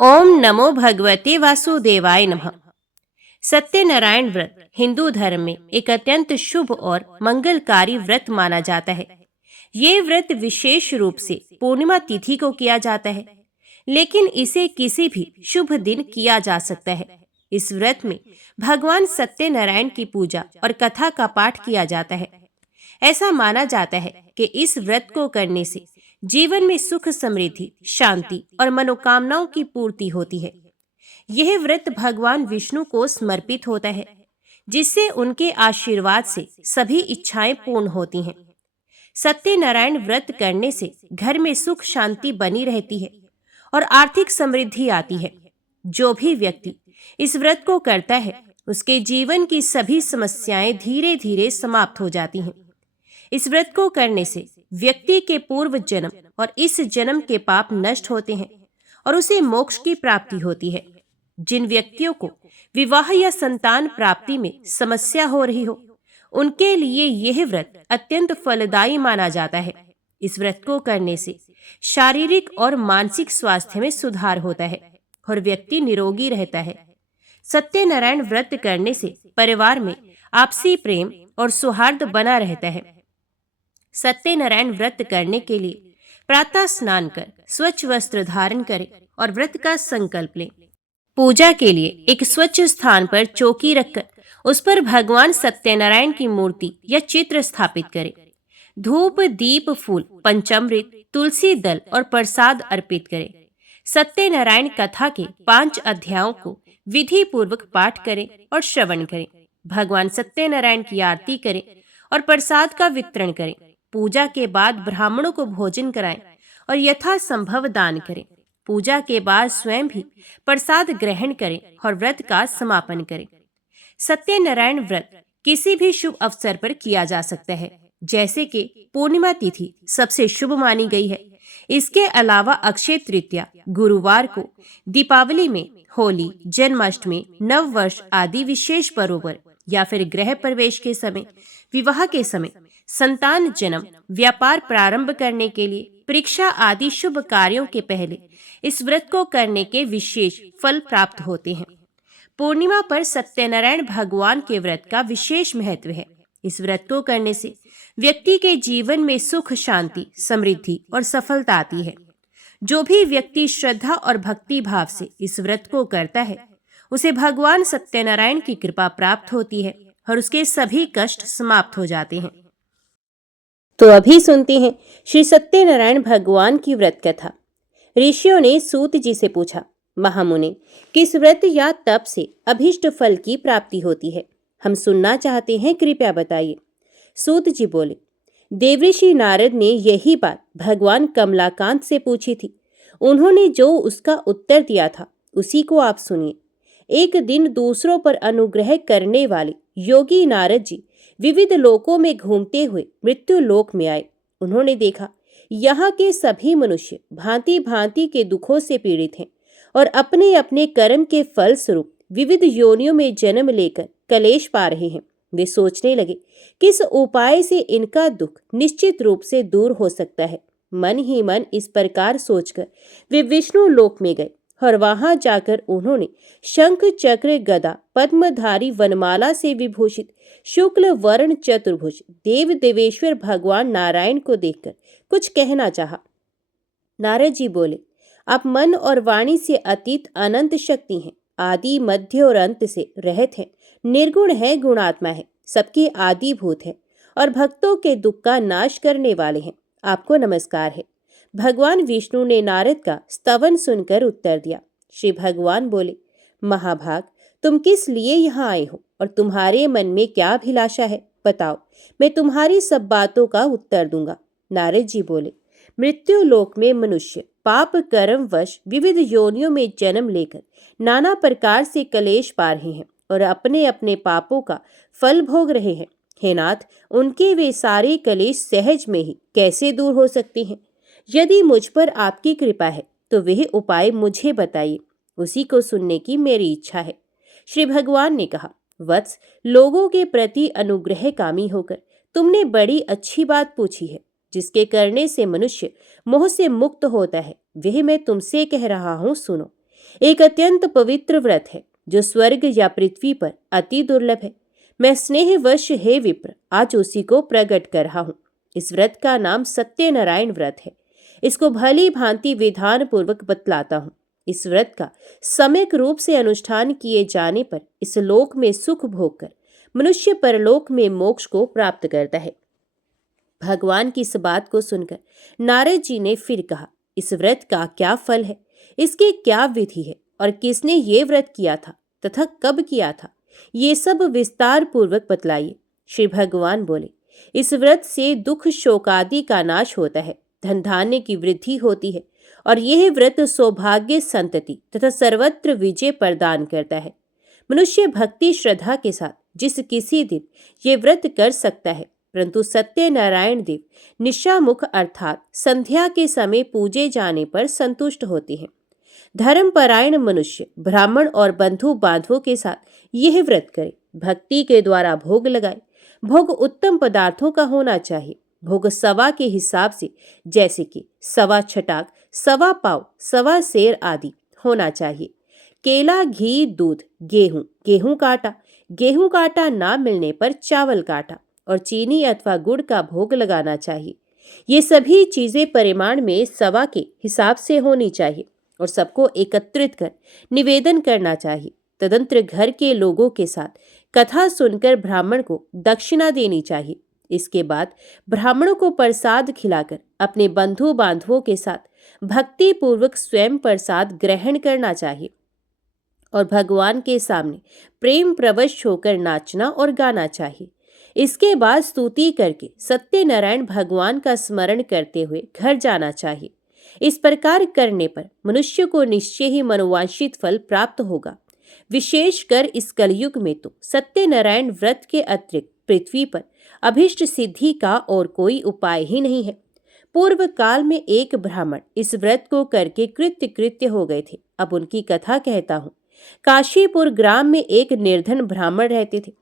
ओम नमो भगवते वासुदेवाय नमः। सत्यनारायण व्रत हिंदू धर्म में एक अत्यंत शुभ और मंगलकारी व्रत माना जाता है। ये व्रत विशेष रूप से पूर्णिमा तिथि को किया जाता है, लेकिन इसे किसी भी शुभ दिन किया जा सकता है। इस व्रत में भगवान सत्यनारायण की पूजा और कथा का पाठ किया जाता है। ऐसा माना जाता है कि इस व्रत को करने से जीवन में सुख, समृद्धि, शांति और मनोकामनाओं की पूर्ति होती है। यह व्रत भगवान विष्णु को समर्पित होता है, जिससे उनके आशीर्वाद से सभी इच्छाएं पूर्ण होती हैं। सत्यनारायण व्रत करने से घर में सुख शांति बनी रहती है और आर्थिक समृद्धि आती है। जो भी व्यक्ति इस व्रत को करता है, उसके जीवन की सभी समस्याएं धीरे धीरे समाप्त हो जाती हैं। इस व्रत को करने से व्यक्ति के पूर्व जन्म और इस जन्म के पाप नष्ट होते हैं और उसे मोक्ष की प्राप्ति होती है। जिन व्यक्तियों को विवाह या संतान प्राप्ति में समस्या हो रही हो, उनके लिए यह व्रत अत्यंत फलदायी माना जाता है। इस व्रत को करने से शारीरिक और मानसिक स्वास्थ्य में सुधार होता है और व्यक्ति निरोगी रहता है। सत्यनारायण व्रत करने से परिवार में आपसी प्रेम और सौहार्द बना रहता है। सत्यनारायण व्रत करने के लिए प्रातः स्नान कर स्वच्छ वस्त्र धारण करें और व्रत का संकल्प लें। पूजा के लिए एक स्वच्छ स्थान पर चौकी रखकर उस पर भगवान सत्यनारायण की मूर्ति या चित्र स्थापित करें। धूप, दीप, फूल, पंचामृत, तुलसी दल और प्रसाद अर्पित करें। सत्यनारायण कथा के 5 अध्यायों को विधि पूर्वक पाठ करें और श्रवण करें। भगवान सत्यनारायण की आरती करें और प्रसाद का वितरण करें। पूजा के बाद ब्राह्मणों को भोजन कराएं और यथासंभव दान करें। पूजा के बाद स्वयं भी प्रसाद ग्रहण करें और व्रत का समापन करें। सत्यनारायण व्रत किसी भी शुभ अवसर पर किया जा सकता है, जैसे कि पूर्णिमा तिथि सबसे शुभ मानी गई है। इसके अलावा अक्षय तृतीया, गुरुवार को, दीपावली में, होली, जन्माष्टमी, नव वर्ष आदि विशेष पर्वों पर या फिर गृह प्रवेश के समय, विवाह के समय, संतान जन्म, व्यापार प्रारंभ करने के लिए, परीक्षा आदि शुभ कार्यों के पहले इस व्रत को करने के विशेष फल प्राप्त होते हैं। पूर्णिमा पर सत्यनारायण भगवान के व्रत का विशेष महत्व है। इस व्रत को करने से व्यक्ति के जीवन में सुख, शांति, समृद्धि और सफलता आती है। जो भी व्यक्ति श्रद्धा और भक्ति भाव से इस व्रत को करता है, उसे भगवान सत्यनारायण की कृपा प्राप्त होती है और उसके सभी कष्ट समाप्त हो जाते हैं। तो अभी सुनते हैं श्री सत्यनारायण भगवान की व्रत कथा। ऋषियों ने सूत जी से पूछा, महामुनि, किस व्रत या तप से अभीष्ट फल की प्राप्ति होती है? हम सुनना चाहते हैं, कृपया बताइए। सूत जी बोले, देवऋषि नारद ने यही बात भगवान कमलाकांत से पूछी थी। उन्होंने जो उसका उत्तर दिया था, उसी को आप सुनिए। एक दिन दूसरों पर अनुग्रह करने वाले योगी नारद जी विविध लोकों में घूमते हुए मृत्यु लोक में आए। उन्होंने देखा, यहाँ के सभी मनुष्य भांति भांति के दुखों से पीड़ित हैं और अपने अपने कर्म के फल स्वरूप विविध योनियों में जन्म लेकर कलेश पा रहे हैं। वे सोचने लगे, किस उपाय से इनका दुख निश्चित रूप से दूर हो सकता है। मन ही मन इस प्रकार सोचकर वे विष्णु लोक में गए और वहां जाकर उन्होंने शंख, चक्र, गदा, पद्मधारी, वनमाला से विभूषित शुक्ल वर्ण चतुर्भुज देव देवेश्वर भगवान नारायण को देखकर कुछ कहना चाहा। नारद जी बोले, आप मन और वाणी से अतीत अनंत शक्ति हैं, आदि, मध्य और अंत से रहित हैं, निर्गुण है, गुणात्मा है, सबके आदिभूत है और भक्तों के दुख का नाश करने वाले हैं। आपको नमस्कार है। भगवान विष्णु ने नारद का स्तवन सुनकर उत्तर दिया। श्री भगवान बोले, महाभाग, तुम किस लिए यहाँ आए हो और तुम्हारे मन में क्या अभिलाषा है? बताओ, मैं तुम्हारी सब बातों का उत्तर दूंगा। नारद जी बोले, मृत्यु लोक में मनुष्य पाप कर्म वश विविध योनियों में जन्म लेकर नाना प्रकार से कलेश पा रहे हैं और अपने अपने पापों का फल भोग रहे हैं। हे नाथ, उनके वे सारे कलेश सहज में ही कैसे दूर हो सकते हैं? यदि मुझ पर आपकी कृपा है तो वह उपाय मुझे बताइए, उसी को सुनने की मेरी इच्छा है। श्री भगवान ने कहा, वत्स, लोगों के प्रति अनुग्रह कामी होकर तुमने बड़ी अच्छी बात पूछी है। जिसके करने से मनुष्य मोह से मुक्त होता है, वह मैं तुमसे कह रहा हूँ, सुनो। एक अत्यंत पवित्र व्रत है जो स्वर्ग या पृथ्वी पर अति दुर्लभ है। मैं स्नेहवश हे विप्र आज उसी को प्रकट कर रहा हूँ। इस व्रत का नाम सत्यनारायण व्रत है। इसको भली भांति विधान पूर्वक बतलाता हूँ। इस व्रत का सम्यक रूप से अनुष्ठान किए जाने पर इस लोक में सुख भोग कर मनुष्य परलोक में मोक्ष को प्राप्त करता है। भगवान की इस बात को सुनकर नारद जी ने फिर कहा, इस व्रत का क्या फल है, इसकी क्या विधि है और किसने ये व्रत किया था तथा कब किया था, ये सब विस्तार पूर्वक बतलाइए। श्री भगवान बोले, इस व्रत से दुख शोकादि का नाश होता है, धन धान्य की वृद्धि होती है और यह व्रत सौभाग्य संतति तथा सर्वत्र विजय प्रदान करता है। मनुष्य भक्ति श्रद्धा के साथ जिस किसी दिन ये व्रत कर सकता है, परंतु सत्यनारायण देव निशामुख अर्थात संध्या के समय पूजे जाने पर संतुष्ट होते हैं। धर्मपरायण मनुष्य ब्राह्मण और बंधु बांधवों के साथ यह व्रत करे, भक्ति के द्वारा भोग लगाए। भोग उत्तम पदार्थों का होना चाहिए। भोग सवा के हिसाब से, जैसे कि सवा छटाक, सवा पाव, सवा सेर आदि होना चाहिए। केला, घी, दूध, गेहूं, गेहूं काटा, गेहूं काटा ना मिलने पर चावल काटा और चीनी अथवा गुड़ का भोग लगाना चाहिए। ये सभी चीजें परिमाण में सवा के हिसाब से होनी चाहिए और सबको एकत्रित कर निवेदन करना चाहिए। तदंतर घर के लोगों के साथ कथा सुनकर ब्राह्मण को दक्षिणा देनी चाहिए। इसके बाद ब्राह्मणों को प्रसाद खिलाकर अपने बंधु बांधवों के साथ भक्ति पूर्वक स्वयं प्रसाद ग्रहण करना चाहिए और भगवान के सामने प्रेम प्रवश होकर नाचना और गाना चाहिए। इसके बाद स्तुति करके सत्यनारायण भगवान का स्मरण करते हुए घर जाना चाहिए। इस प्रकार करने पर मनुष्य को निश्चय ही मनोवांछित फल प्राप्त होगा। विशेषकर इस कलयुग में तो सत्यनारायण व्रत के अतिरिक्त पृथ्वी पर अभिष्ट सिद्धि का और कोई उपाय ही नहीं है। पूर्व काल में एक ब्राह्मण इस व्रत को करके कृत्य हो गए थे। अब उनकी कथा कहता हूँ। काशीपुर ग्राम में एक निर्धन ब्राह्मण रहते थे।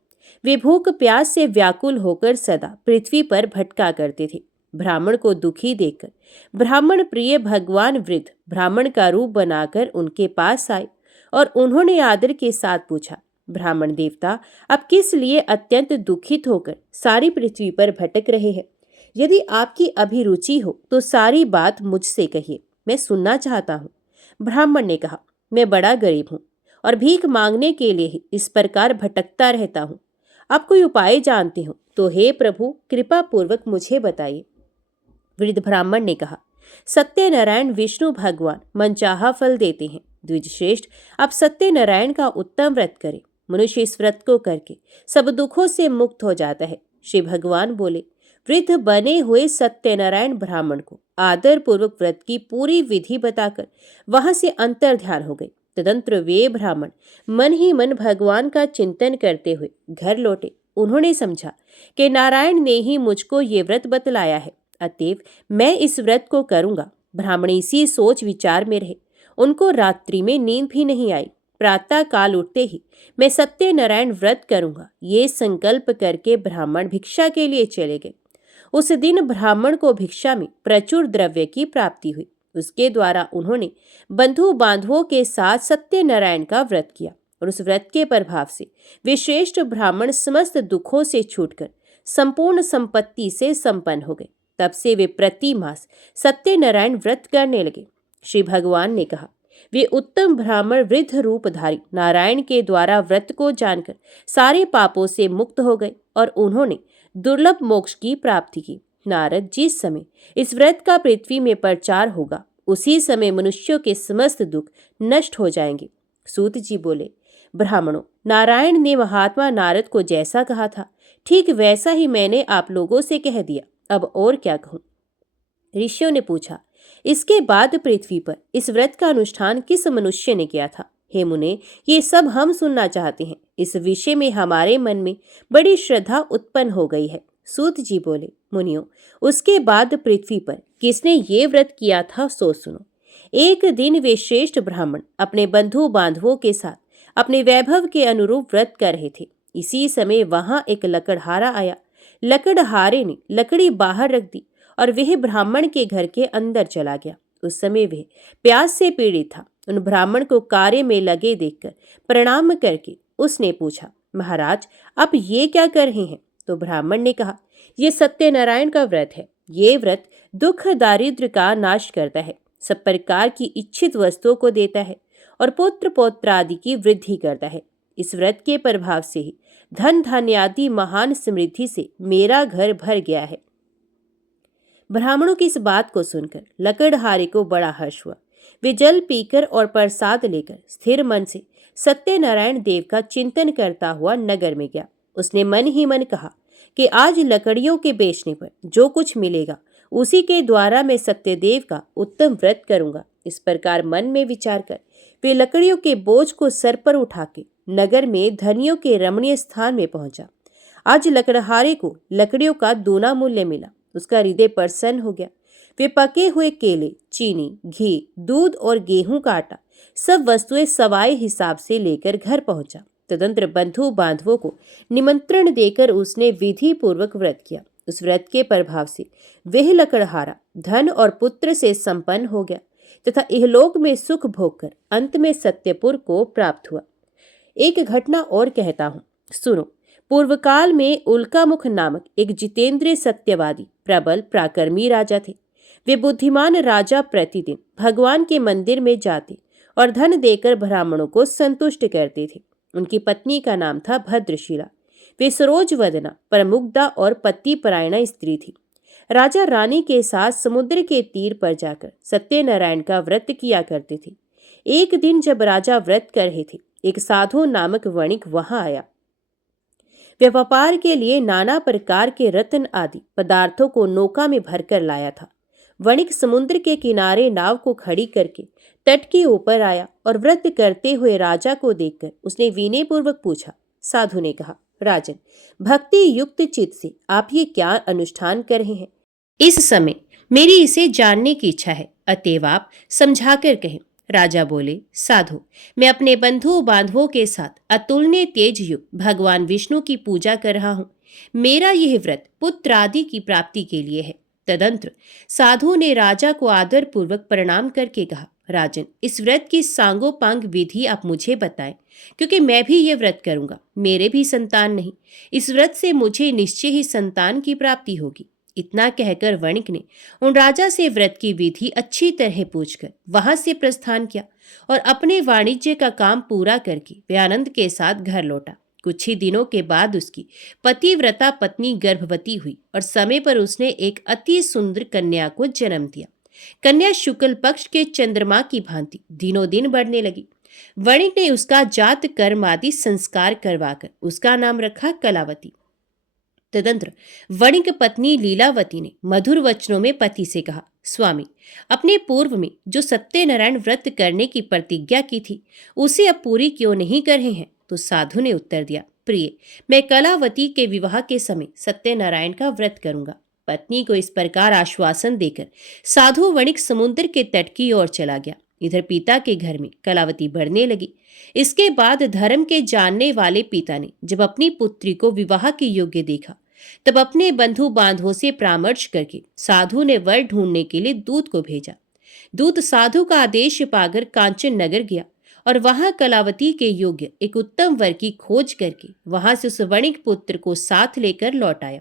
वे भूख प्यास से व्याकुल होकर सदा पृथ्वी पर भटका करते थे। ब्राह्मण को दुखी देखकर ब्राह्मण प्रिय भगवान वृद्ध ब्राह्मण का रूप बनाकर उनके पास आए और उन्होंने आदर के साथ पूछा, ब्राह्मण देवता, आप किस लिए अत्यंत दुखित होकर सारी पृथ्वी पर भटक रहे हैं? यदि आपकी अभिरुचि हो तो सारी बात मुझसे कहिए, मैं सुनना चाहता हूँ। ब्राह्मण ने कहा, मैं बड़ा गरीब हूँ और भीख मांगने के लिए ही इस प्रकार भटकता रहता हूँ। आप कोई उपाय जानते हो तो हे प्रभु कृपा पूर्वक मुझे बताइए। वृद्ध ब्राह्मण ने कहा, सत्यनारायण विष्णु भगवान मनचाहा फल देते हैं। द्विजश्रेष्ठ, आप सत्यनारायण का उत्तम व्रत करें। मनुष्य इस व्रत को करके सब दुखों से मुक्त हो जाता है। श्री भगवान बोले, वृद्ध बने हुए सत्यनारायण ब्राह्मण को आदर पूर्वक व्रत की पूरी विधि बताकर वहां से अंतर ध्यान हो गई। तदंतर वे ब्राह्मण मन ही मन भगवान का चिंतन करते हुए घर लौटे। उन्होंने समझा कि नारायण ने ही मुझको ये व्रत बतलाया है, अतएव मैं इस व्रत को करूंगा। ब्राह्मण इसी सोच विचार में रहे। उनको रात्रि में नींद भी नहीं आई। प्रातः काल उठते ही मैं सत्यनारायण व्रत करूंगा, ये संकल्प करके ब्राह्मण भिक्षा के लिए चले गए। उस दिन ब्राह्मण को भिक्षा में प्रचुर द्रव्य की प्राप्ति हुई। उसके द्वारा उन्होंने बंधु बांधवों के साथ सत्यनारायण का व्रत किया और उस व्रत के प्रभाव से वे श्रेष्ठ ब्राह्मण समस्त दुखों से छूटकर संपूर्ण संपत्ति से संपन्न हो गए। तब से वे प्रति मास सत्यनारायण व्रत करने लगे। श्री भगवान ने कहा, वे उत्तम ब्राह्मण वृद्ध रूपधारी नारायण के द्वारा व्रत को जानकर सारे पापों से मुक्त हो गए और उन्होंने दुर्लभ मोक्ष की प्राप्ति की। नारद, जिस समय इस व्रत का पृथ्वी में प्रचार होगा उसी समय मनुष्यों के समस्त दुख नष्ट हो जाएंगे। सूत जी बोले, ब्राह्मणों, नारायण ने महात्मा नारद को जैसा कहा था ठीक वैसा ही मैंने आप लोगों से कह दिया, अब और क्या कहूँ। ऋषियों ने पूछा, इसके बाद पृथ्वी पर इस व्रत का अनुष्ठान किस मनुष्य ने किया था? हे मुने, ये सब हम सुनना चाहते हैं। इस विषय में हमारे मन में बड़ी श्रद्धा उत्पन्न हो गई है। सूत जी बोले, मुनियों, उसके बाद पृथ्वी पर किसने ये व्रत किया था सो सुनो। एक दिन वे श्रेष्ठ ब्राह्मण अपने बंधु बांधवों के साथ अपने वैभव के अनुरूप व्रत कर रहे थे। इसी समय वहां एक लकड़हारा आया। लकड़हारे ने लकड़ी बाहर रख दी और वह ब्राह्मण के घर के अंदर चला गया। उस समय वह प्यास से पीड़ित था। उन ब्राह्मण को कार्य में लगे देखकर प्रणाम करके उसने पूछा, महाराज आप ये क्या कर रहे हैं? तो ब्राह्मण ने कहा, ये सत्यनारायण का व्रत है। ये व्रत दुख दारिद्र्य का नाश करता है, सब प्रकार की इच्छित वस्तुओं को देता है और पुत्र पौत्र आदि की वृद्धि करता है। इस व्रत के प्रभाव से ही धन धान्य आदि महान समृद्धि से मेरा घर भर गया है। ब्राह्मणों की इस बात को सुनकर लकड़हारे को बड़ा हर्ष हुआ। वे जल पीकर और प्रसाद लेकर स्थिर मन से सत्यनारायण देव का चिंतन करता हुआ नगर में गया। उसने मन ही मन कहा कि आज लकड़ियों के बेचने पर जो कुछ मिलेगा उसी के द्वारा मैं सत्यदेव का उत्तम व्रत करूंगा। इस प्रकार मन में विचार कर वे लकड़ियों के बोझ को सर पर उठा के नगर में धनियों के रमणीय स्थान में पहुंचा। आज लकड़हारे को लकड़ियों का दूना मूल्य मिला। उसका हृदय प्रसन्न हो गया। वे पके हुए केले, चीनी, घी, दूध और गेहूं का आटा सब वस्तुएं सवाए हिसाब से लेकर घर पहुंचा। तदंतर बंधु बांधवों को निमंत्रण देकर उसने विधि पूर्वक व्रत किया। उस व्रत के प्रभाव से वह लकड़हारा धन और पुत्र से संपन्न हो गया तथा इहलोक में सुख भोग कर अंत में सत्यपुर को प्राप्त हुआ। एक घटना और कहता हूँ, सुनो। पूर्व काल में उल्कामुख नामक एक जितेंद्रिय सत्यवादी प्रबल पराक्रमी राजा थे। वे बुद्धिमान राजा प्रतिदिन भगवान के मंदिर में जाते और धन देकर ब्राह्मणों को संतुष्ट करते थे। उनकी पत्नी का नाम था भद्रशिला। वे सरोज वदना, प्रमुग्धा और पतिपरायणा स्त्री थी। राजा रानी के साथ समुद्र के तीर पर जाकर सत्यनारायण का व्रत किया करते थे। एक दिन जब राजा व्रत कर रहे थे, एक साधु नामक वणिक वहां आया। वे व्यापार के लिए नाना प्रकार के रत्न आदि पदार्थों को नौका में भरकर लाया था। वणिक समुद्र के किनारे नाव को खड़ी करके तट के ऊपर आया और व्रत करते हुए राजा को देखकर उसने विनयपूर्वक पूछा। साधु ने कहा, राजन, भक्ति युक्त चित्त से आप ये क्या अनुष्ठान कर रहे हैं? इस समय मेरी इसे जानने की इच्छा है, अतएव आप समझाकर कहें। राजा बोले, साधु, मैं अपने बंधु बांधवों के साथ अतुलनीय तेज युक्त भगवान विष्णु की पूजा कर रहा हूँ। मेरा यह व्रत पुत्र आदि की प्राप्ति के लिए है। तदंतर साधु ने राजा को आदर पूर्वक प्रणाम करके कहा, राजन, इस व्रत की सांगोपांग विधि आप मुझे बताएं, क्योंकि मैं भी ये व्रत करूंगा। मेरे भी संतान नहीं, इस व्रत से मुझे निश्चय ही संतान की प्राप्ति होगी। इतना कहकर वणिक ने उन राजा से व्रत की विधि अच्छी तरह पूछकर वहां से प्रस्थान किया और अपने वाणिज्य का काम पूरा करके वे आनंद के साथ घर लौटा। कुछ ही दिनों के बाद उसकी पतिव्रता पत्नी गर्भवती हुई और समय पर उसने एक अति सुंदर कन्या को जन्म दिया। कन्या शुक्ल पक्ष के चंद्रमा की भांति दिनों दिन बढ़ने लगी। वणिक ने उसका जात कर्म आदि संस्कार करवाकर उसका नाम रखा कलावती। तदंतर वणिक पत्नी लीलावती ने मधुर वचनों में पति से कहा, स्वामी, अपने पूर्व में जो सत्यनारायण व्रत करने की प्रतिज्ञा की थी उसे अब पूरी क्यों नहीं कर रहे हैं? तो साधु ने उत्तर दिया, प्रिय, मैं कलावती के विवाह के समय सत्यनारायण का व्रत करूंगा। पत्नी को इस प्रकार आश्वासन देकर साधु वणिक समुद्र के तट की ओर चला गया। इधर पिता के घर में कलावती बढ़ने लगी। इसके बाद धर्म के जानने वाले पिता ने जब अपनी पुत्री को विवाह के योग्य देखा, तब अपने बंधु बांधवों से परामर्श करके साधु ने वर ढूंढने के लिए दूत को भेजा। दूत साधु का आदेश पाकर कांचन नगर गया और वहां कलावती के योग्य एक उत्तम वर की खोज करके वहां से उस वणिक पुत्र को साथ लेकर लौट आया।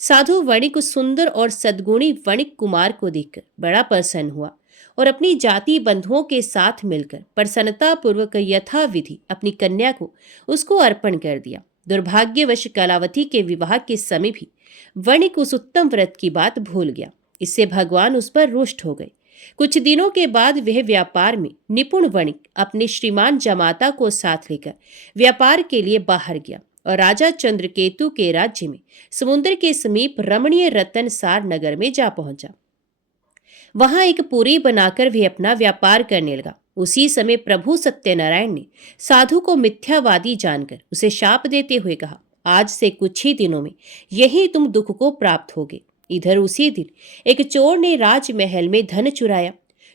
साधु वणिक उस सुंदर और सद्गुणी वणिक कुमार को देखकर बड़ा प्रसन्न हुआ और अपनी जाति बंधुओं के साथ मिलकर प्रसन्नता पूर्वक यथाविधि अपनी कन्या को उसको अर्पण कर दिया। दुर्भाग्यवश कलावती के विवाह के समय भी वणिक उस उत्तम व्रत की बात भूल गया। इससे भगवान उस पर रुष्ट हो गए। कुछ दिनों के बाद वह व्यापार में निपुण वणिक अपने श्रीमान जमाता को साथ लेकर व्यापार के लिए बाहर गया और राजा चंद्रकेतु के राज्य में समुद्र के समीप रमणीय रतनसार नगर में जा पहुंचा। वहां एक पुरी बनाकर वे अपना व्यापार करने लगा। उसी समय प्रभु सत्यनारायण ने साधु को मिथ्यावादी जानकर उसे शाप देते हुए कहा, आज से कुछ ही दिनों में यही तुम दुख को प्राप्त होगे। इधर उसी दिन एक चोर ने राजमहल में धन चुराया।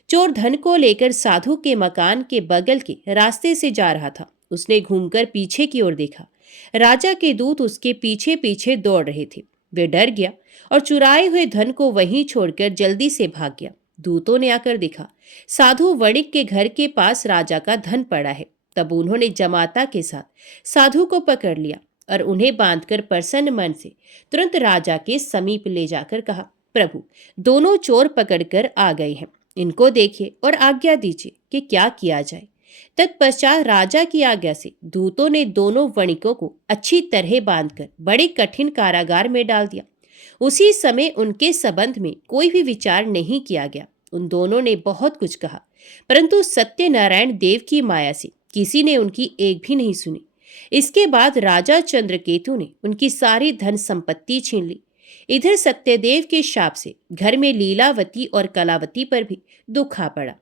चोर धन को लेकर साधु के मकान के बगल के रास्ते से जा रहा था। उसने घूमकर पीछे की ओर देखा। राजा के दूत उसके पीछे पीछे दौड़ रहे थे। वे डर गया और चुराए हुए धन को वहीं छोड़कर जल्दी से भाग गया। दूतों ने आकर देखा साधु वणिक के घर के पास राजा का धन पड़ा है। तब उन्होंने जमाता के साथ साधु को पकड़ लिया और उन्हें बांधकर प्रसन्न मन से तुरंत राजा के समीप ले जाकर कहा, प्रभु, दोनों चोर पकड़कर आ गए हैं, इनको देखिए और आज्ञा दीजिए कि क्या किया जाए। तत्पश्चात राजा की आज्ञा से दूतों ने दोनों वणिकों को अच्छी तरह बांधकर बड़े कठिन कारागार में डाल दिया। उसी समय उनके संबंध में कोई भी विचार नहीं किया गया। उन दोनों ने बहुत कुछ कहा, परंतु सत्यनारायण देव की माया से किसी ने उनकी एक भी नहीं सुनी। इसके बाद राजा चंद्रकेतु ने उनकी सारी धन संपत्ति छीन ली। इधर सत्यदेव के शाप से घर में लीलावती और कलावती पर भी दुख आ पड़ा।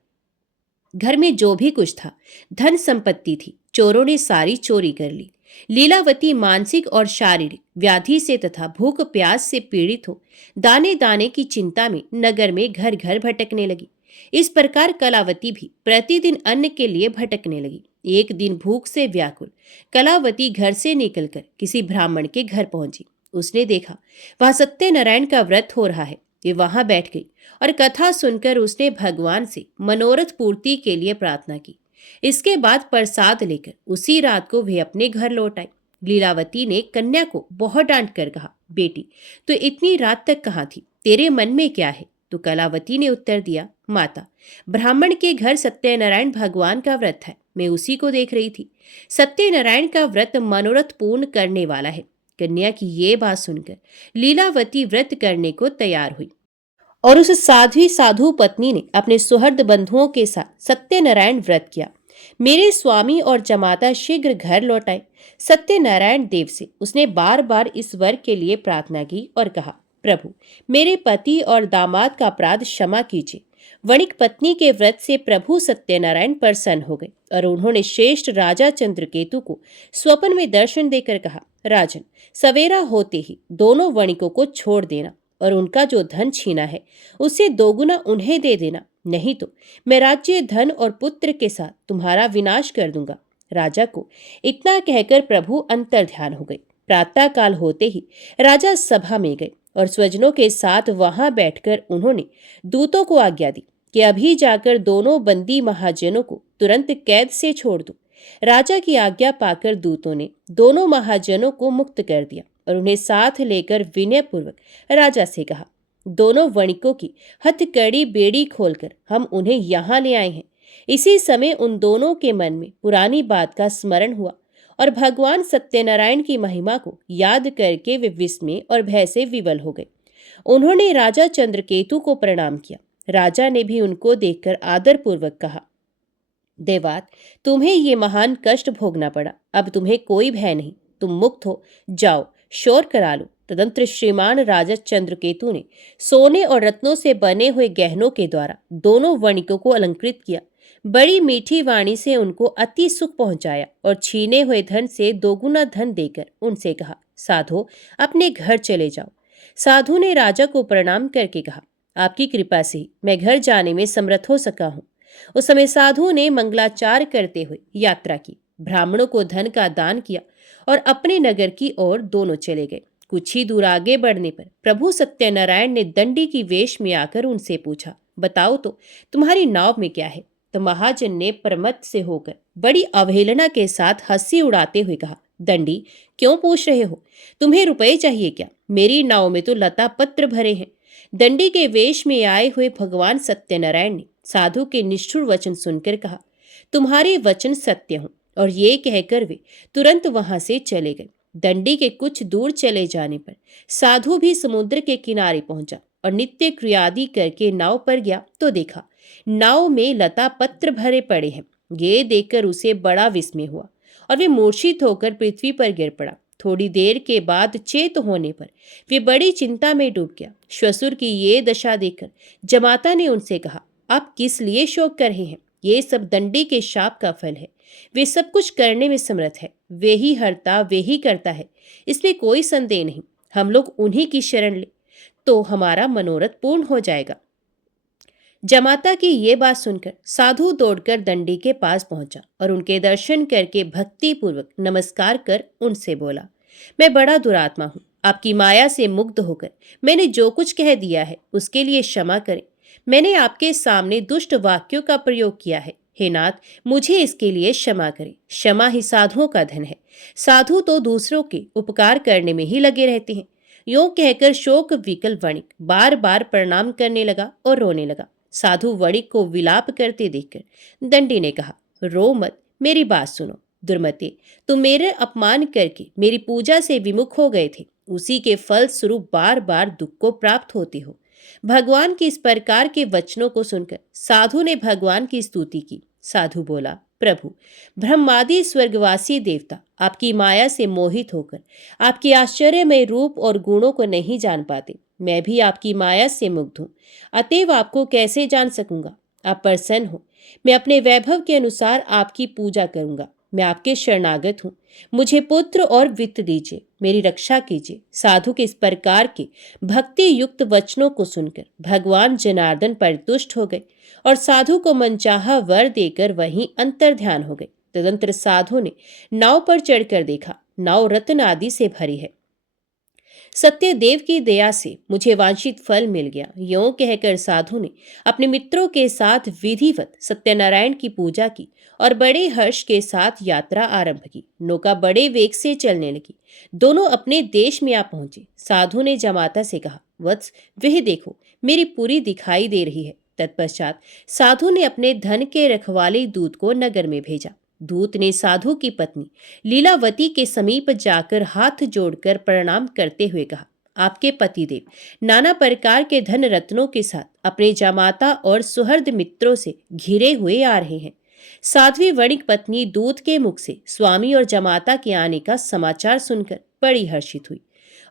घर में जो भी कुछ था, धन संपत्ति थी, चोरों ने सारी चोरी कर ली। लीलावती मानसिक और शारीरिक व्याधि से तथा भूख प्यास से पीड़ित हो दाने दाने की चिंता में नगर में घर घर भटकने लगी। इस प्रकार कलावती भी प्रतिदिन अन्न के लिए भटकने लगी। एक दिन भूख से व्याकुल कलावती घर से निकलकर किसी ब्राह्मण के घर पहुंची। उसने देखा वहां सत्यनारायण का व्रत हो रहा है। वे वहां बैठ गई और कथा सुनकर उसने भगवान से मनोरथ पूर्ति के लिए प्रार्थना की। इसके बाद प्रसाद लेकर उसी रात को वे अपने घर लौट आई। लीलावती ने कन्या को बहुत डांट कर कहा, बेटी, तो इतनी रात तक कहाँ थी? तेरे मन में क्या है? तो कलावती ने उत्तर दिया, माता, ब्राह्मण के घर सत्यनारायण भगवान का व्रत है, मैं उसी को देख रही थी। सत्यनारायण का व्रत मनोरथ पूर्ण करने वाला है। कन्या की ये बात सुनकर लीलावती व्रत करने को तैयार हुई और उस साध्वी साधु पत्नी ने अपने सुहृद बंधुओं के साथ सत्यनारायण व्रत किया। मेरे स्वामी और जमाता शीघ्र घर लौट आए। सत्यनारायण देव से उसने बार बार इस वर के लिए प्रार्थना की और कहा, प्रभु, मेरे पति और दामाद का अपराध क्षमा कीजिए। वणिक पत्नी के व्रत से प्रभु सत्यनारायण प्रसन्न हो गए और उन्होंने श्रेष्ठ राजा चंद्रकेतु को स्वप्न में दर्शन देकर कहा, राजन, सवेरा होते ही दोनों वणिकों को छोड़ देना और उनका जो धन छीना है उसे दोगुना उन्हें दे देना, नहीं तो मैं राज्य, धन और पुत्र के साथ तुम्हारा विनाश कर दूंगा। राजा को इतना कहकर प्रभु अंतर ध्यान हो गए। प्रातः काल होते ही राजा सभा में गए और स्वजनों के साथ वहां बैठकर उन्होंने दूतों को आज्ञा दी कि अभी जाकर दोनों बंदी महाजनों को तुरंत कैद से छोड़ दो। राजा की आज्ञा पाकर दूतों ने दोनों महाजनों को मुक्त कर दिया और उन्हें साथ लेकर विनय पूर्वक राजा से कहा, दोनों वणिकों की हथकड़ी बेड़ी खोलकर हम उन्हें यहाँ ले आए हैं। इसी समय उन दोनों के मन में पुरानी बात का स्मरण हुआ और भगवान सत्यनारायण की महिमा को याद करके वे विस्मय और भय से विवल हो गए। उन्होंने राजा चंद्रकेतु को प्रणाम किया। राजा ने भी उनको देखकर आदरपूर्वक कहा, देवात, तुम्हें ये महान कष्ट भोगना पड़ा, अब तुम्हें कोई भय नहीं, तुम मुक्त हो, जाओ शोर करा लो। तदंतर श्रीमान राजा चंद्रकेतु ने सोने और रत्नों से बने हुए गहनों के द्वारा दोनों वणिकों को अलंकृत किया। बड़ी मीठी वाणी से उनको अति सुख पहुंचाया और छीने हुए धन से दोगुना धन देकर उनसे कहा, साधो, अपने घर चले जाओ। साधु ने राजा को प्रणाम करके कहा, आपकी कृपा से मैं घर जाने में समर्थ हो सका हूँ। उस समय साधु ने मंगलाचार करते हुए यात्रा की, ब्राह्मणों को धन का दान किया और अपने नगर की ओर दोनों चले गए। कुछ ही दूर आगे बढ़ने पर प्रभु सत्यनारायण ने दंडी की वेश में आकर उनसे पूछा, बताओ तो तुम्हारी नाव में क्या है? तो महाजन ने प्रमत्त से होकर बड़ी अवहेलना के साथ हंसी उड़ाते हुए कहा, दंडी, क्यों पूछ रहे हो? तुम्हें रुपए चाहिए क्या? मेरी नाव में तो लता पत्र भरे हैं। दंडी के वेश में आए हुए भगवान सत्यनारायण ने साधु के निष्ठुर वचन सुनकर कहा, तुम्हारे वचन सत्य हों। और ये कहकर वे तुरंत वहां से चले गए। दंडी के कुछ दूर चले जाने पर साधु भी समुद्र के किनारे पहुंचा और नित्य क्रियादि करके नाव पर गया तो देखा नाव में लता पत्र भरे पड़े हैं। ये देखकर उसे बड़ा विस्मय हुआ और वे मूर्छित होकर पृथ्वी पर गिर पड़ा। थोड़ी देर के बाद चेत होने पर वे बड़ी चिंता में डूब गया। श्वशुर की ये दशा देखकर जमाता ने उनसे कहा, आप किस लिए शोक कर रहे हैं? ये सब दंडी के शाप का फल है। वे सब कुछ करने में समर्थ है, वे ही हरता, वे ही करता है, इसमें कोई संदेह नहीं। हम लोग उन्हीं की शरण ले तो हमारा मनोरथ पूर्ण हो जाएगा। जमाता की ये बात सुनकर साधु दौड़कर दंडी के पास पहुंचा और उनके दर्शन करके भक्ति पूर्वक नमस्कार कर उनसे बोला, मैं बड़ा दुरात्मा हूँ, आपकी माया से मुग्ध होकर मैंने जो कुछ कह दिया है उसके लिए क्षमा करें। मैंने आपके सामने दुष्ट वाक्यों का प्रयोग किया है। हे नाथ, मुझे इसके लिए क्षमा करें। क्षमा ही साधुओं का धन है। साधु तो दूसरों के उपकार करने में ही लगे रहते हैं। यूं कहकर शोक विकल वणिक बार बार प्रणाम करने लगा और रोने लगा। साधु वणिक को विलाप करते देखकर दंडी ने कहा, रो मत, मेरी बात सुनो। दुर्मते, तुम मेरे अपमान करके मेरी पूजा से विमुख हो गए थे। उसी के फल स्वरूप बार बार दुख को प्राप्त होते हो। भगवान के इस प्रकार के वचनों को सुनकर साधु ने भगवान की स्तुति की। साधु बोला, प्रभु, ब्रह्मादि स्वर्गवासी देवता आपकी माया से मोहित होकर आपके आश्चर्यमय रूप और गुणों को नहीं जान पाते। मैं भी आपकी माया से मुग्ध हूँ, अतएव आपको कैसे जान सकूंगा। आप प्रसन्न हो, मैं अपने वैभव के अनुसार आपकी पूजा करूंगा। मैं आपके शरणागत हूँ, मुझे पुत्र और वित्त दीजिए, मेरी रक्षा कीजिए। साधु के इस प्रकार के भक्ति युक्त वचनों को सुनकर भगवान जनार्दन परितुष्ट हो गए और साधु को मनचाहा वर देकर वहीं अंतर ध्यान हो गए। तदंतर साधु ने नाव पर चढ़कर देखा, नाव रत्न आदि से भरी है। सत्यदेव की दया से मुझे वांछित फल मिल गया। यूं कहकर साधु ने अपने मित्रों के साथ विधिवत सत्यनारायण की पूजा की और बड़े हर्ष के साथ यात्रा आरंभ की। नौका बड़े वेग से चलने लगी। दोनों अपने देश में आ पहुंचे। साधु ने जमाता से कहा, वत्स, वह देखो, मेरी पुरी दिखाई दे रही है। तत्पश्चात साधु ने अपने धन के रखवाले दूत को नगर में भेजा। दूत ने साधु की पत्नी लीलावती के समीप जाकर हाथ जोड़कर प्रणाम करते हुए कहा, आपके पतिदेव नाना प्रकार के धन रत्नों के साथ अपने जामाता और सुहृद मित्रों से घिरे हुए आ रहे हैं। साध्वी वणिक पत्नी दूत के मुख से स्वामी और जमाता के आने का समाचार सुनकर बड़ी हर्षित हुई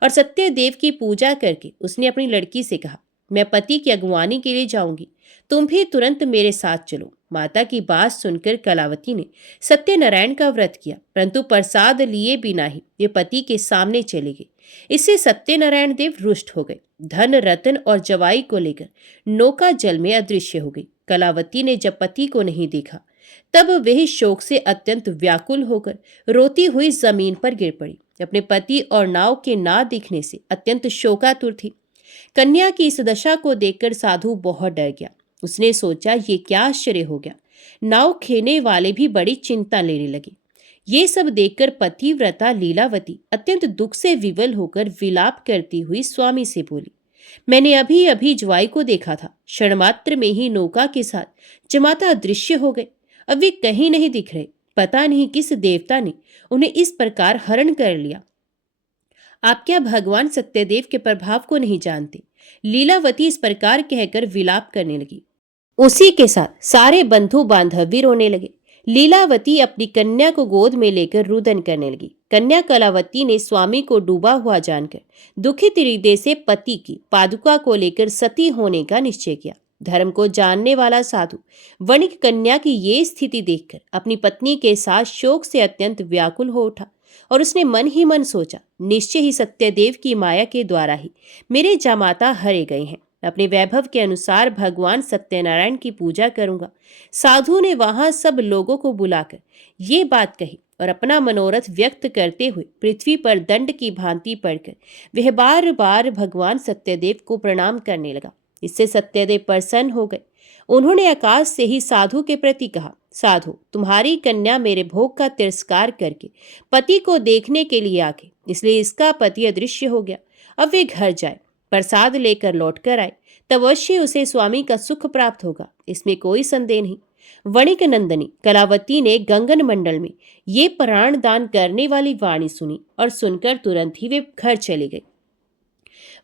और सत्यदेव की पूजा करके उसने अपनी लड़की से कहा, मैं पति की अगुवानी के लिए जाऊंगी, तुम भी तुरंत मेरे साथ चलो। माता की बात सुनकर कलावती ने सत्यनारायण का व्रत किया, परंतु प्रसाद लिए बिना ही वे पति के सामने चले गए। इससे सत्यनारायण देव रुष्ट हो गए। धन रतन और जवाई को लेकर नौका जल में अदृश्य हो गई। कलावती ने जब पति को नहीं देखा तब वह शोक से अत्यंत व्याकुल होकर रोती हुई जमीन पर गिर पड़ी। अपने पति और नाव के ना दिखने से अत्यंत शोकातुर थी। कन्या की इस दशा को देखकर साधु बहुत डर गया। उसने सोचा, ये क्या आश्चर्य हो गया। नाव खेने वाले भी बड़ी चिंता लेने लगे। ये सब देखकर पतिव्रता लीलावती अत्यंत दुख से विवल होकर विलाप करती हुई स्वामी से बोली, मैंने अभी अभी ज्वाई को देखा था। क्षणमात्र में ही नौका के साथ जमाता अदृश्य हो गए। अब वे कहीं नहीं दिख रहे। पता नहीं किस देवता ने उन्हें इस प्रकार हरण कर लिया। आप क्या भगवान सत्यदेव के प्रभाव को नहीं जानते। लीलावती इस प्रकार कहकर विलाप करने लगी। उसी के साथ सारे बंधु बांधव भी रोने लगे। लीलावती अपनी कन्या को गोद में लेकर रुदन करने लगी। कन्या कलावती ने स्वामी को डूबा हुआ जानकर दुखित हृदय से पति की पादुका को लेकर सती होने का निश्चय किया। धर्म को जानने वाला साधु वणिक कन्या की ये स्थिति देखकर अपनी पत्नी के साथ शोक से अत्यंत व्याकुल हो उठा और उसने मन ही मन सोचा, निश्चय ही सत्यदेव की माया के द्वारा ही मेरे जामाता हरे गए हैं। अपने वैभव के अनुसार भगवान सत्यनारायण की पूजा करूंगा। साधु ने वहां सब लोगों को बुलाकर ये बात कही और अपना मनोरथ व्यक्त करते हुए पृथ्वी पर दंड की भांति पड़कर वह बार बार भगवान सत्यदेव को प्रणाम करने लगा। इससे सत्यदेव प्रसन्न हो गए। उन्होंने आकाश से ही साधु के प्रति कहा, साधु, तुम्हारी कन्या मेरे भोग का तिरस्कार करके पति को देखने के लिए आ गई, इसलिए इसका पति अदृश्य हो गया। अब वे घर जाए, प्रसाद लेकर लौट कर आए, तब अवश्य उसे स्वामी का सुख प्राप्त होगा, इसमें कोई संदेह नहीं। वणिक नंदनी कलावती ने गंगन मंडल में ये प्राण दान करने वाली वाणी सुनी और सुनकर तुरंत ही वे घर चले गए।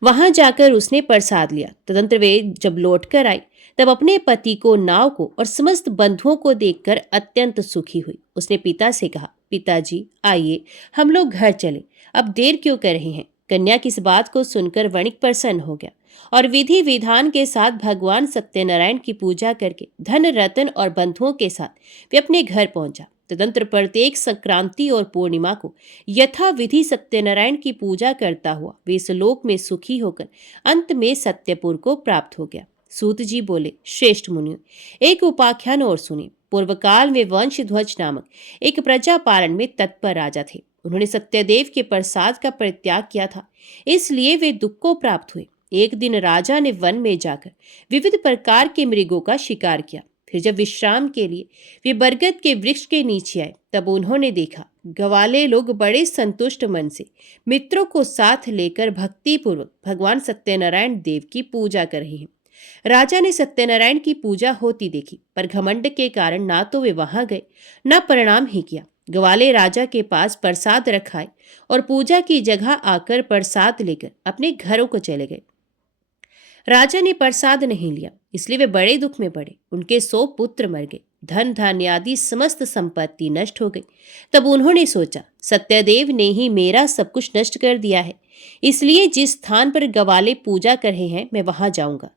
वहां जाकर उसने प्रसाद लिया। तदंतर वे जब लौट कर आई तब अपने पति को, नाव को और समस्त बंधुओं को देखकर अत्यंत सुखी हुई। उसने पिता से कहा, पिताजी आइए हम लोग घर चले, अब देर क्यों कर रहे हैं। कन्या की इस बात को सुनकर वणिक प्रसन्न हो गया और विधि विधान के साथ भगवान सत्यनारायण की पूजा करके धन रतन और बंधुओं के साथ वे अपने घर पहुंचा। तदंतर प्रत्येक संक्रांति और पूर्णिमा को यथा विधि सत्यनारायण की पूजा करता हुआ वे इस लोक में सुखी होकर अंत में सत्यपुर को प्राप्त हो गया। सूत जी बोले, श्रेष्ठ मुनियों, एक उपाख्यान और सुनिए। पूर्व काल में वंशध्वज नामक एक प्रजा पालन में तत्पर राजा थे। उन्होंने सत्यदेव के प्रसाद का परित्याग किया था, इसलिए वे दुख को प्राप्त हुए। एक दिन राजा ने वन में जाकर विविध प्रकार के मृगों का शिकार किया। फिर जब विश्राम के लिए वे बरगद के वृक्ष के नीचे आए, तब उन्होंने देखा ग्वाले लोग बड़े संतुष्ट मन से मित्रों को साथ लेकर भक्तिपूर्वक भगवान सत्यनारायण देव की पूजा कर रहे हैं। राजा ने सत्यनारायण की पूजा होती देखी, पर घमंड के कारण ना तो वे वहां गए, ना प्रणाम ही किया। ग्वाले राजा के पास प्रसाद रखाए और पूजा की जगह आकर प्रसाद लेकर अपने घरों को चले गए। राजा ने प्रसाद नहीं लिया, इसलिए वे बड़े दुख में पड़े। उनके 100 पुत्र मर गए, धन धान्य आदि समस्त संपत्ति नष्ट हो गई। तब उन्होंने सोचा, सत्यदेव ने ही मेरा सब कुछ नष्ट कर दिया है, इसलिए जिस स्थान पर ग्वाले पूजा कर रहे हैं मैं वहां जाऊंगा।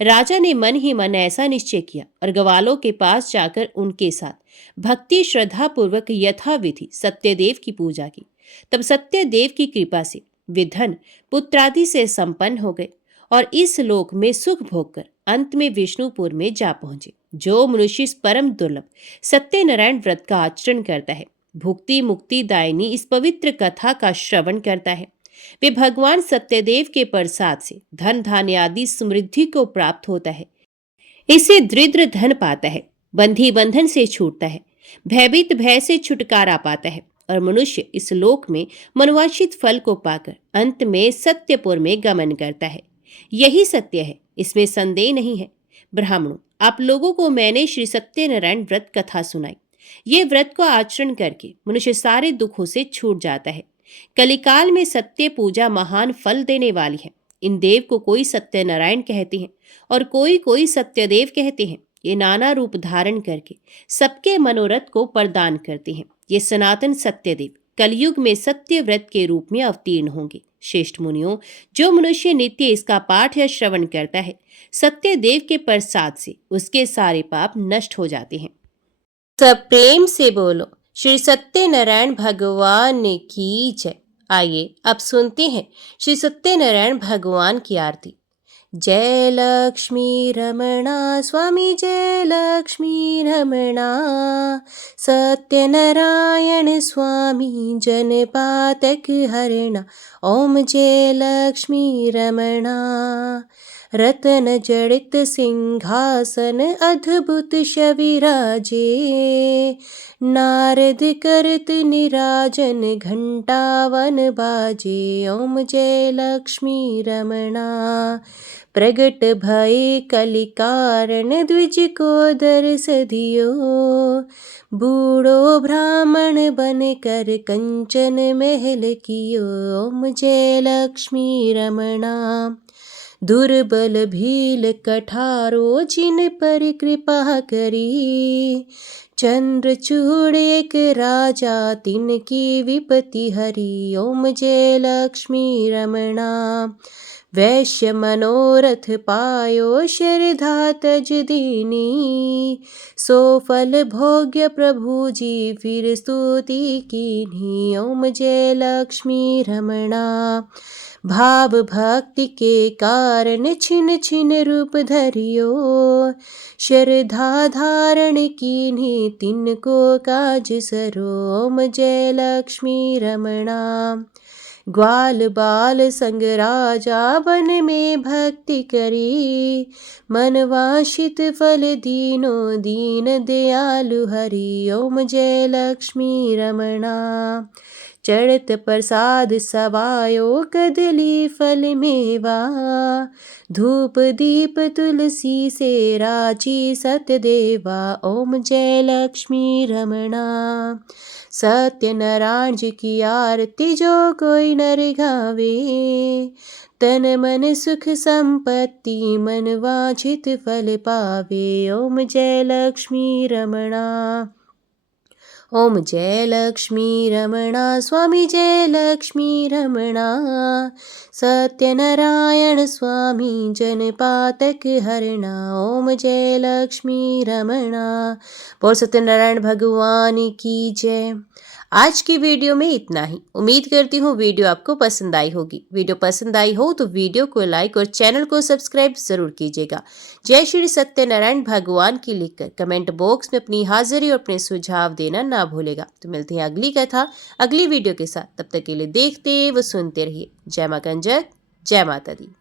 राजा ने मन ही मन ऐसा निश्चय किया और ग्वालों के पास जाकर उनके साथ भक्ति श्रद्धा पूर्वक यथाविधि सत्यदेव की पूजा की। तब सत्यदेव की कृपा से वे धन पुत्रादि से संपन्न हो गए और इस लोक में सुख भोग कर अंत में विष्णुपुर में जा पहुंचे। जो मनुष्य इस परम दुर्लभ सत्यनारायण व्रत का आचरण करता है, भुक्ति मुक्ति दायिनी इस पवित्र कथा का श्रवण करता है, वे भगवान सत्यदेव के प्रसाद से धन धान्य आदि समृद्धि को प्राप्त होता है। इसे दृढ़ धन पाता है, बंधी बंधन से छूटता है, भयभीत भय से छुटकारा पाता है और मनुष्य इस लोक में मनवांछित फल को पाकर अंत में सत्यपुर में गमन करता है। यही सत्य है, इसमें संदेह नहीं है। ब्राह्मणों, आप लोगों को मैंने श्री सत्यनारायण व्रत कथा सुनाई। ये व्रत को आचरण करके मनुष्य सारे दुखों से छूट जाता है। कलिकाल में सत्य पूजा महान फल देने वाली है। इन देव को कोई सत्यनारायण कहते हैं और कोई सत्यदेव कहते हैं। ये नाना रूप धारण करके सबके मनोरथ को प्रदान करते हैं। ये सनातन सत्यदेव कलयुग में सत्य व्रत के रूप में अवतीर्ण होंगे। श्रेष्ठ मुनियों, जो मनुष्य नित्य इसका पाठ या श्रवण करता है, सत्यदेव के प्रसाद से उसके सारे पाप नष्ट हो जाते हैं। सब प्रेम से बोलो, श्री सत्यनारायण भगवान की जय। आइए अब सुनते हैं श्री सत्यनारायण भगवान की आरती। जय लक्ष्मी रमणा स्वामी, जय लक्ष्मी रमणा, सत्यनारायण स्वामी जनपातक हरणा। ओम जय लक्ष्मी रमणा। रतन जड़ित सिंहासन अद्भुत शविराजे, नारद करत निराजन घंटावन बाजे। ओम जय लक्ष्मी रमणा। प्रगट भय कलिकारण द्विज को दर्श दियो, बूढ़ो ब्राह्मण बन कर कंचन महल कियो। ओम जय लक्ष्मी रमणा। दुर्बल भील कठारो जिन पर कृपा करी, चंद्रचूड़ एक राजा तिनकी विपत्ति हरी। ओम जय लक्ष्मी रमणा। वैश्य मनोरथ पायो श्रद्धा तज दीनी, सो फल भोग्य प्रभु जी फिर स्तुति कीन्ही। ओम जय लक्ष्मी रमणा। भाव भक्ति के कारण छिन छिन रूप धरियो, श्रद्धा धारण कीन्ही तिनको काज सरो। ओम जय लक्ष्मी रमणा। ग्वाल बाल संग राजा वन में भक्ति करी, मन वांछित फल दीनो दीन दयालु हरि। ओम जय लक्ष्मी रमणा। चढ़त प्रसाद सवायो कदली फल मेवा, धूप दीप तुलसी से राची सतदेवा। ओम जय लक्ष्मी रमणा। सत्यनारायण जी की आरती जो कोई नर गावे, तन मन सुख संपत्ति मन वांछित फल पावे। ओम जय लक्ष्मी रमणा। ओम जय लक्ष्मी रमणा स्वामी, जय लक्ष्मी रमणा। सत्यनारायण स्वामी जनपातक हरणा। ओम जय लक्ष्मी रमणा। बोल सत्यनारायण भगवान की जय। आज की वीडियो में इतना ही। उम्मीद करती हूँ वीडियो आपको पसंद आई होगी। वीडियो पसंद आई हो तो वीडियो को लाइक और चैनल को सब्सक्राइब जरूर कीजिएगा। जय श्री सत्यनारायण भगवान की लिखकर कमेंट बॉक्स में अपनी हाजिरी और अपने सुझाव देना ना भूलेगा। तो मिलते हैं अगली कथा अगली वीडियो के साथ। तब तक के लिए देखते व सुनते रहिए। जय मां कंजक, जय माता दी।